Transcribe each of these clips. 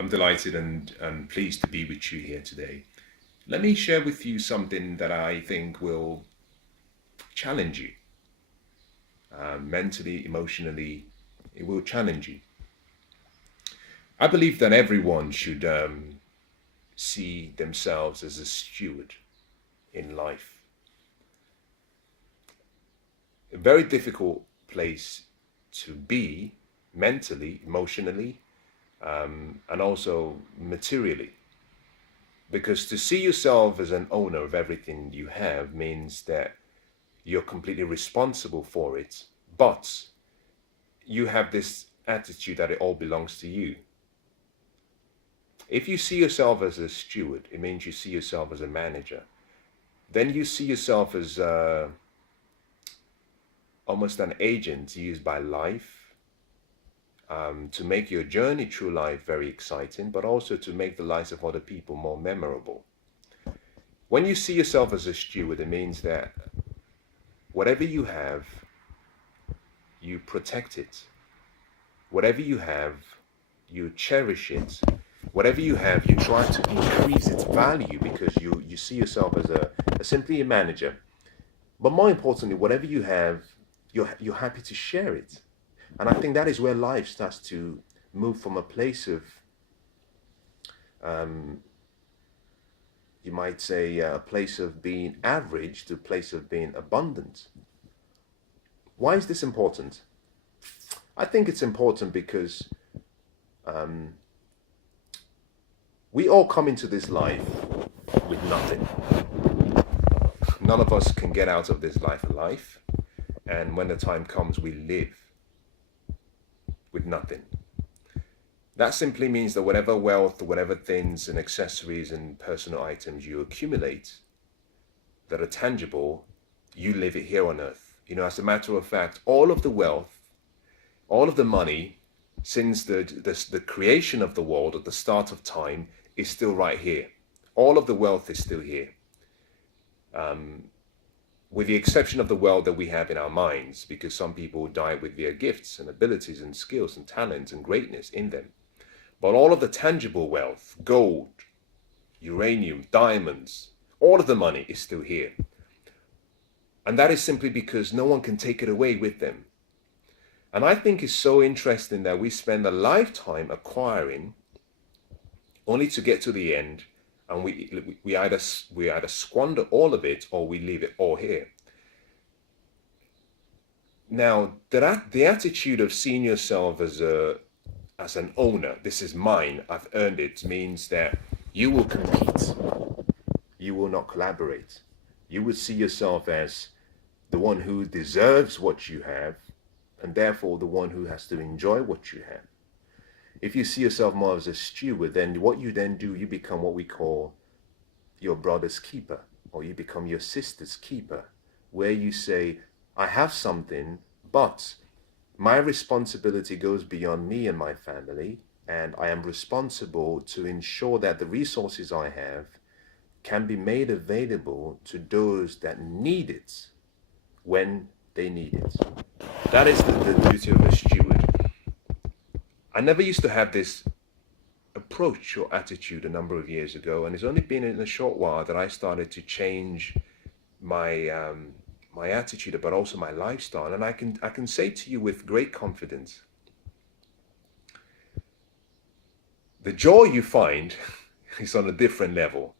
I'm delighted and pleased to be with you here today. Let me share with you something that I think will challenge you mentally, emotionally. It will challenge you. I believe that everyone should see themselves as a steward in life. A very difficult place to be mentally, emotionally, and also materially. Because to see yourself as an owner of everything you have means that you're completely responsible for it, but you have this attitude that it all belongs to you. If you see yourself as a steward, it means you see yourself as a manager. Then you see yourself as almost an agent used by life to make your journey through life very exciting, but also to make the lives of other people more memorable. When you see yourself as a steward, it means that whatever you have, you protect it. Whatever you have, you cherish it. Whatever you have, you try to increase its value because you see yourself as simply a manager. But more importantly, whatever you have, you're happy to share it. And I think that is where life starts to move from a place of, you might say, a place of being average to a place of being abundant. Why is this important? I think it's important because we all come into this life with nothing. None of us can get out of this life alive. And when the time comes, we live with nothing. That simply means that whatever wealth, whatever things and accessories and personal items you accumulate that are tangible, you live it here on earth. You know, as a matter of fact, all of the wealth, all of the money, since the creation of the world at the start of time, is still right here. All of the wealth is still here. With the exception of the wealth that we have in our minds, because some people die with their gifts and abilities and skills and talents and greatness in them. But all of the tangible wealth, gold, uranium, diamonds, all of the money is still here. And that is simply because no one can take it away with them. And I think it's so interesting that we spend a lifetime acquiring only to get to the end and we either squander all of it or we leave it all here. Now, the attitude of seeing yourself as an owner, this is mine, I've earned it, means that you will compete. You will not collaborate. You will see yourself as the one who deserves what you have, and therefore the one who has to enjoy what you have. If you see yourself more as a steward, then what you then do, you become what we call your brother's keeper, or you become your sister's keeper, where you say, I have something, but my responsibility goes beyond me and my family, and I am responsible to ensure that the resources I have can be made available to those that need it when they need it. That is the duty of a steward. I never used to have this approach or attitude a number of years ago, and it's only been in a short while that I started to change my my attitude, but also my lifestyle. And I can say to you with great confidence, the joy you find is on a different level.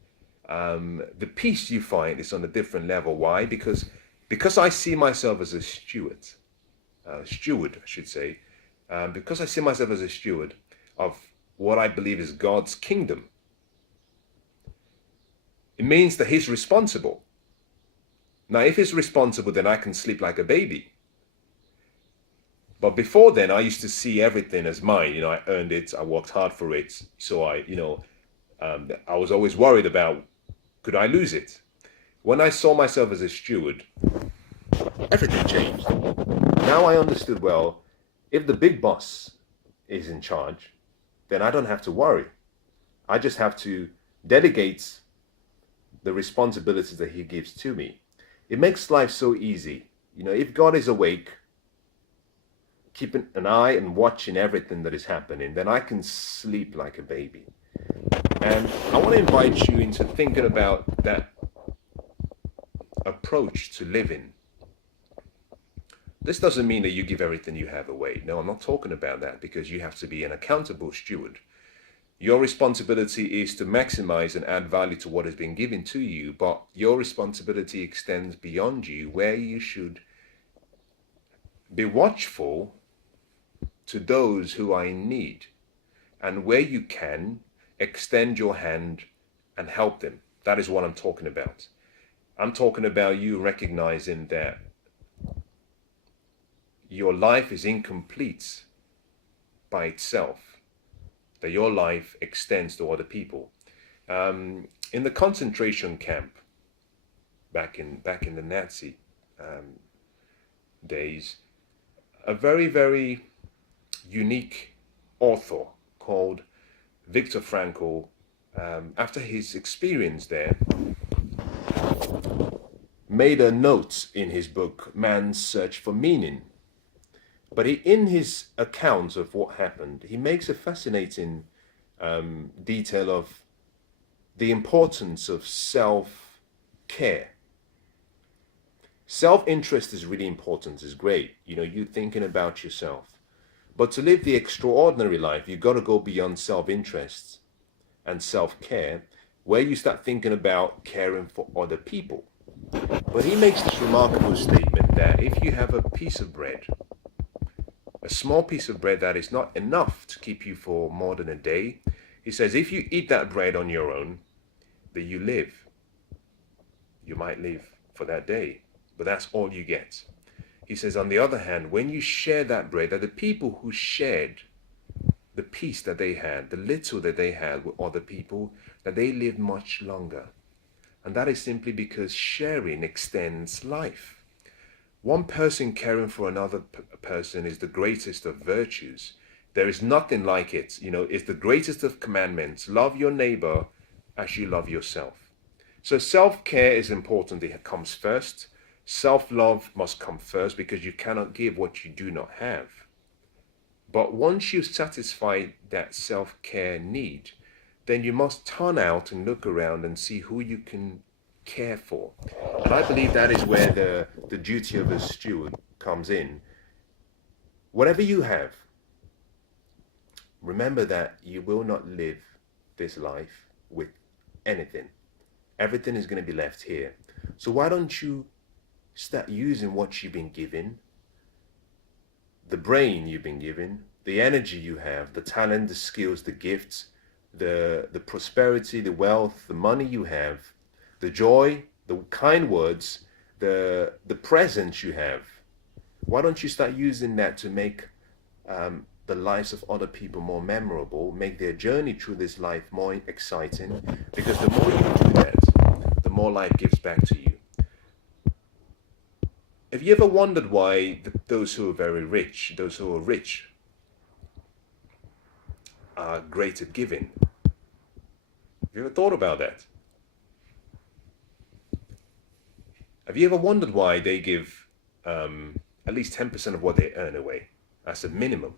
The peace you find is on a different level. Why? Because I see myself as a steward, I should say, because I see myself as a steward of what I believe is God's kingdom. It means that He's responsible. Now, if He's responsible, then I can sleep like a baby. But before then, I used to see everything as mine. You know, I earned it, I worked hard for it. So I was always worried about, could I lose it? When I saw myself as a steward, everything changed. Now I understood, well, if the big boss is in charge, then I don't have to worry. I just have to delegate the responsibilities that He gives to me. It makes life so easy. You know, if God is awake, keeping an eye and watching everything that is happening, then I can sleep like a baby. And I want to invite you into thinking about that approach to living. This doesn't mean that you give everything you have away. No, I'm not talking about that, because you have to be an accountable steward. Your responsibility is to maximize and add value to what has been given to you, but your responsibility extends beyond you, where you should be watchful to those who are in need, and where you can, extend your hand and help them. That is what I'm talking about. I'm talking about you recognizing that your life is incomplete by itself, that your life extends to other people. In the concentration camp, back in the Nazi days, a very, very unique author called Viktor Frankl, after his experience there, made a note in his book, Man's Search for Meaning. But in his account of what happened, he makes a fascinating detail of the importance of self-care. Self-interest is really important, is great. You know, you thinking about yourself. But to live the extraordinary life, you've got to go beyond self-interest and self-care, where you start thinking about caring for other people. But he makes this remarkable statement that if you have a piece of bread, a small piece of bread that is not enough to keep you for more than a day, he says, if you eat that bread on your own, then you live. You might live for that day, but that's all you get. He says, on the other hand, when you share that bread, that the people who shared the piece that they had, the little that they had with other people, that they live much longer. And that is simply because sharing extends life. One person caring for another person is the greatest of virtues. There is nothing like it. You know, it's the greatest of commandments. Love your neighbor as you love yourself. So self-care is important. It comes first. Self-love must come first, because you cannot give what you do not have. But once you satisfy that self-care need, then you must turn out and look around and see who you can care for. And I believe that is where the duty of a steward comes in. Whatever you have, remember that you will not live this life with anything. Everything is going to be left here. So why don't you start using what you've been given, the brain you've been given, the energy you have, the talent, the skills, the gifts, the prosperity, the wealth, the money you have, the joy, the kind words, the presence you have. Why don't you start using that to make the lives of other people more memorable, make their journey through this life more exciting? Because the more you do that, the more life gives back to you. Have you ever wondered why those who are very rich, those who are rich, are great at giving? Have you ever thought about that? Have you ever wondered why they give at least 10% of what they earn away? That's a minimum.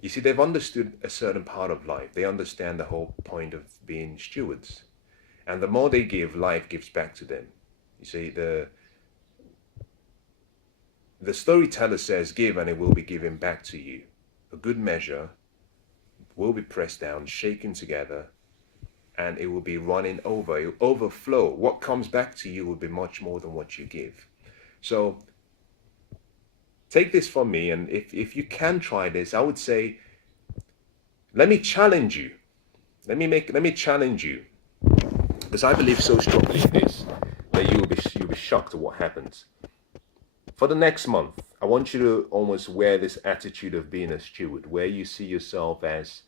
You see, they've understood a certain part of life. They understand the whole point of being stewards. And the more they give, life gives back to them. You see, the storyteller says, give and it will be given back to you. A good measure will be pressed down, shaken together, and it will be running over. It will overflow. What comes back to you will be much more than what you give. So take this from me, and if you can try this, I would say, let me challenge you. Let me challenge you, because I believe so strongly in this that you'll be shocked at what happens. For the next month, I want you to almost wear this attitude of being a steward, where you see yourself as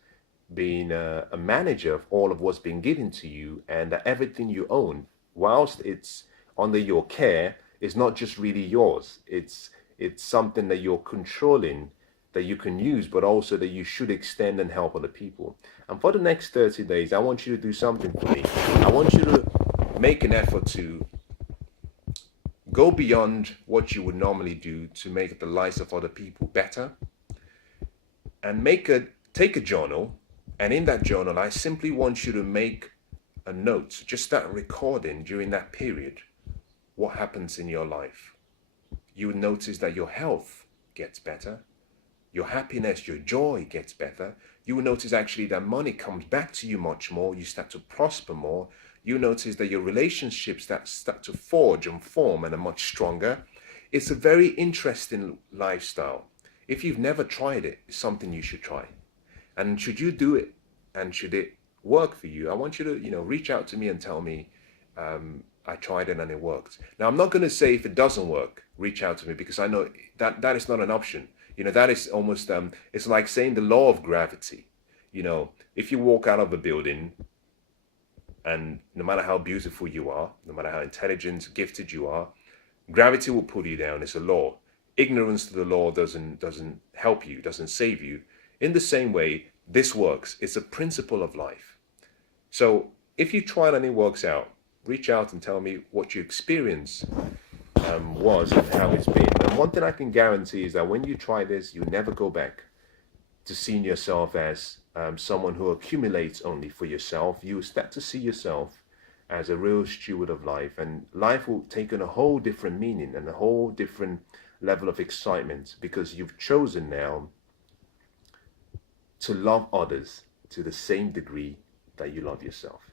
being a manager of all of what's been given to you, and that everything you own, whilst it's under your care, is not just really yours. It's something that you're controlling, that you can use, but also that you should extend and help other people. And for the next 30 days, I want you to do something for me. I want you to make an effort to go beyond what you would normally do to make the lives of other people better, and take a journal. And in that journal, I simply want you to make a note, just start recording during that period what happens in your life. You will notice that your health gets better, your happiness, your joy gets better. You will notice actually that money comes back to you much more. You start to prosper more. You notice that your relationships start to forge and form and are much stronger. It's a very interesting lifestyle. If you've never tried it, it's something you should try. And should you do it and should it work for you, I want you to, reach out to me and tell me, I tried it and it worked. Now, I'm not going to say if it doesn't work, reach out to me, because I know that is not an option. That is almost, it's like saying the law of gravity. If you walk out of a building, and no matter how beautiful you are, no matter how intelligent, gifted you are, gravity will pull you down. It's a law. Ignorance to the law doesn't help you, doesn't save you. In the same way, this works. It's a principle of life. So if you try it and it works out, reach out and tell me what your experience was and how it's been. And one thing I can guarantee is that when you try this, you never go back to seeing yourself as someone who accumulates only for yourself. You start to see yourself as a real steward of life, and life will take on a whole different meaning and a whole different level of excitement, because you've chosen now to love others to the same degree that you love yourself.